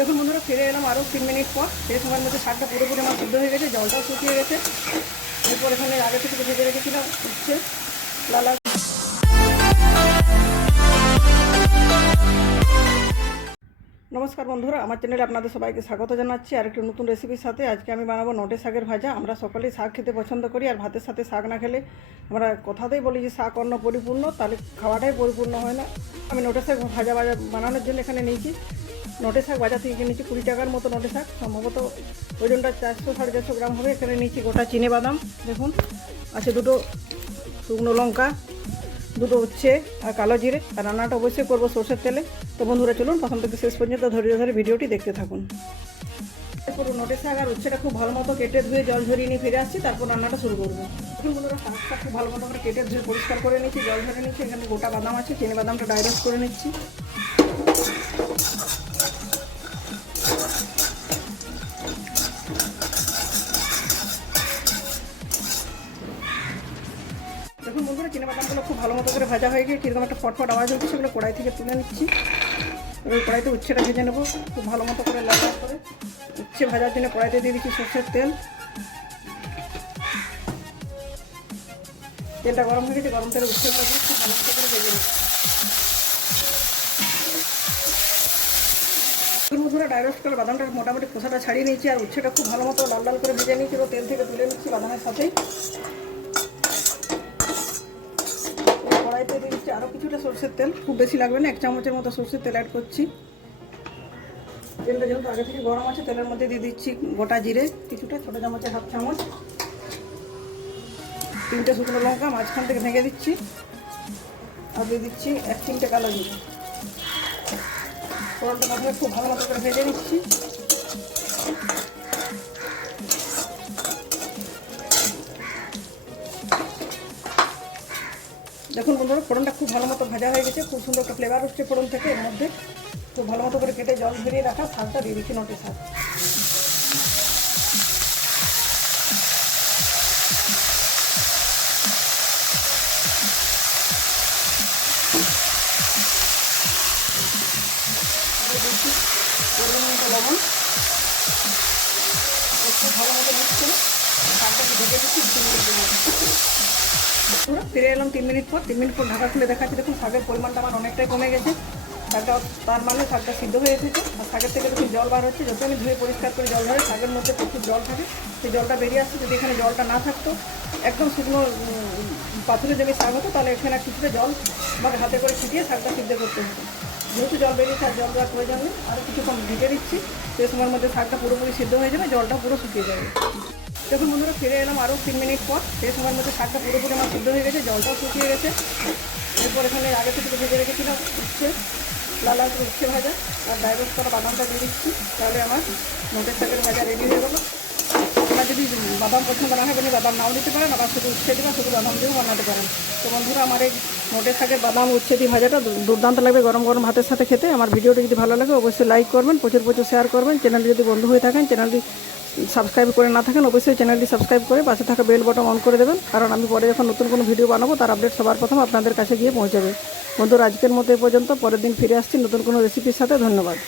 দেখুন বন্ধুরা, ফিরে এলাম আরও 3 মিনিট পর। সেই সময়ের মধ্যে শাকটা পুরোপুরি আমার সিদ্ধ হয়ে গেছে, জলটাও শুকিয়ে গেছে। এরপর এখানে আগে থেকে ভেজে রেখেছিলাম উচ্ছে, লালা। নমস্কার বন্ধুরা, আমার চ্যানেলে আপনাদের সবাইকে স্বাগত জানাচ্ছি আর একটি নতুন রেসিপির সাথে। আজকে আমি বানাবো নোটে শাকের ভাজা। আমরা সকলেই শাক খেতে পছন্দ করি, আর ভাতের সাথে শাক না খেলে আমরা কথাতেই বলি যে শাক অন্ন পরিপূর্ণ, তাহলে খাওয়াটাই পরিপূর্ণ হয় না। আমি নোটে শাক ভাজা বানানোর জন্য এখানে নিয়েছি, নোটে শাক বাজার থেকে কিনেছি 20 টাকার মতো নোটে শাক। সম্ভবত ওজনটা 400-450 গ্রাম হবে। এখানে নিয়েছি গোটা চিনে বাদাম, দেখুন আছে 2 শুকনো লঙ্কা, 2 উচ্ছে আর কালো জিরে। আর রান্নাটা অবশ্যই করবো সরষের তেলে। তো বন্ধুরা চলুন প্রথম থেকে শেষ পর্যন্ত ধৈর্য ধরে ভিডিওটি দেখতে থাকুন। পুরো নোটে শাক আর উচ্ছেটা খুব ভালো মতো কেটে ধুয়ে জল ঝরিয়ে নিয়ে ফিরে আসছি, তারপর রান্নাটা শুরু করবো। এখন বন্ধুরা শাকটা খুব ভালো মতো করে কেটে ধুয়ে পরিষ্কার করে নিচ্ছি, জল ঝরে নিচ্ছি। এখানে গোটা বাদাম আছে, চিনি বাদামটা ড্রাই রোস্ট করে নিচ্ছি। দেখুন বন্ধুরা, চিনি বাদামগুলো খুব ভালো মতো করে ভাজা হয়ে গিয়ে কীরকম একটা ফটফট আওয়াজ হচ্ছে, সেগুলো কড়াই থেকে তুলে নিচ্ছি। এবার কড়াইতে উচ্ছেটা ভেজে নেবো খুব ভালো মতো করে, লাল লাল করে। উচ্ছে ভাজার জন্য কড়াইতে দিয়ে দিচ্ছি সরষের তেল। তেলটা গরম হয়ে গেছে, গরম তেলে উচ্ছেটা দিয়ে খুব ভালো মতো করে ভেজে নিচ্ছি। বন্ধুরা ড্রাই রোস্ট করে বাদামটা মোটামুটি খোসাটা ছাড়িয়ে নিচ্ছি, আর উচ্ছেটা খুব ভালো মতো লাল লাল করে ভেজে নিচ্ছি। তেল থেকে তুলে নিচ্ছি বাদামের সাথেই। কড়াইতে দিয়ে দিচ্ছি আরও কিছুটা সরষের তেল, খুব বেশি লাগবে না, 1 চামচের মতো সরষের তেল অ্যাড করছি। তেলটা যেহেতু আগে থেকে গরম আছে, তেলের মধ্যে দিয়ে দিচ্ছি গোটা জিরে কিছুটা, ছোটো চামচের 1/2 চামচ, 3টে শুকনো লঙ্কা মাঝখান থেকে ভেঙে দিচ্ছি, আর দিয়ে দিচ্ছি 1 চিমটে কালো জিরে। ফোড়নটা প্রথমে খুব ভালো মতো করে ভেজে নিচ্ছি। দেখুন বন্ধুরা, ফোড়নটা খুব ভালো মতো ভাজা হয়ে গেছে, খুব সুন্দর একটা ফ্লেভার হচ্ছে ফোড়ন থেকে। এর মধ্যে খুব ভালো মতো করে কেটে জল ধরিয়ে রাখা শাকটা দিয়ে দিচ্ছি, নোটে শাক। লবণ একটু ভালো মতো দিচ্ছি, শাকটাকে ঢেকে দিচ্ছি। ফিরে এলাম 3 মিনিট পর। 3 মিনিট পর ঢাকা খুলে দেখাচ্ছি। দেখুন শাকের পরিমাণটা আমার অনেকটাই কমে গেছে। শাকটা তার মানে শাকটা সিদ্ধ হয়ে এসেছে, আর শাকের থেকে দেখুন জল বার হচ্ছে। যত আমি ধুয়ে পরিষ্কার করে জল ধরে, শাকের মধ্যে প্রচুর জল থাকে, সেই জলটা বেরিয়ে আসছে। যদি এখানে জলটা না থাকতো, একদম শুকনো পাথরে জমি শাক হতো, তাহলে এখানে কিছুটা জল আমাকে হাতে করে ছিটিয়ে শাকটা সিদ্ধ করতে হতো। যেহেতু জল বেরিয়েছে আর জল দেওয়ার প্রয়োজন নেই, আরও কিছুক্ষণ ঢেকে দিচ্ছি। সেই সময়ের মধ্যে শাকটা পুরোপুরি সিদ্ধ হয়ে যাবে, জলটা পুরো শুকিয়ে যাবে। দেখুন বন্ধুরা, ফিরে এলাম আরও 3 মিনিট পর। সেই সময়ের মধ্যে শাকটা পুরোপুরি আমার সিদ্ধ হয়ে গেছে, জলটাও শুকিয়ে গেছে। এরপর এখানে আগে থেকে ভেজে রেখেছিলাম উচ্ছে, লাল লাল করে উচ্ছে ভাজা, আর ড্রাই রোস্ট করা বাদামটা দিয়ে দিচ্ছি। তাহলে আমার নোটের শাকের ভাজা রেডি হয়ে গেলো। আপনারা যদি বাদাম পছন্দ না হয়, বাদাম নাও দিতে পারেন, আবার শুধু উচ্ছে দিয়ে শুধু বাদাম দিয়েও বানাতে পারেন। তো বন্ধুরা, আমার এই নোটের শাকের বাদাম উচ্ছে দিয়ে ভাজাটা দুর্দান্ত লাগবে গরম গরম ভাতের সাথে খেতে। আমার ভিডিওটি যদি ভালো লাগে অবশ্যই লাইক করবেন, প্রচুর প্রচুর শেয়ার করবেন। চ্যানেলটি যদি বন্ধু হয়ে থাকেন, চ্যানেলটি সাবস্ক্রাইব করে না থাকেন, অবশ্যই চ্যানেলটি সাবস্ক্রাইব করে পাশে থাকা বেল বটন অন করে দেবেন, কারণ আমি পরে যখন নতুন কোনো ভিডিও বানাবো তার আপডেট সবার প্রথম আপনাদের কাছে গিয়ে পৌঁছাবে। বন্ধুরা, আজকের মতো এ পর্যন্ত। পরের দিন ফিরে আসছি নতুন কোনো রেসিপির সাথে। ধন্যবাদ।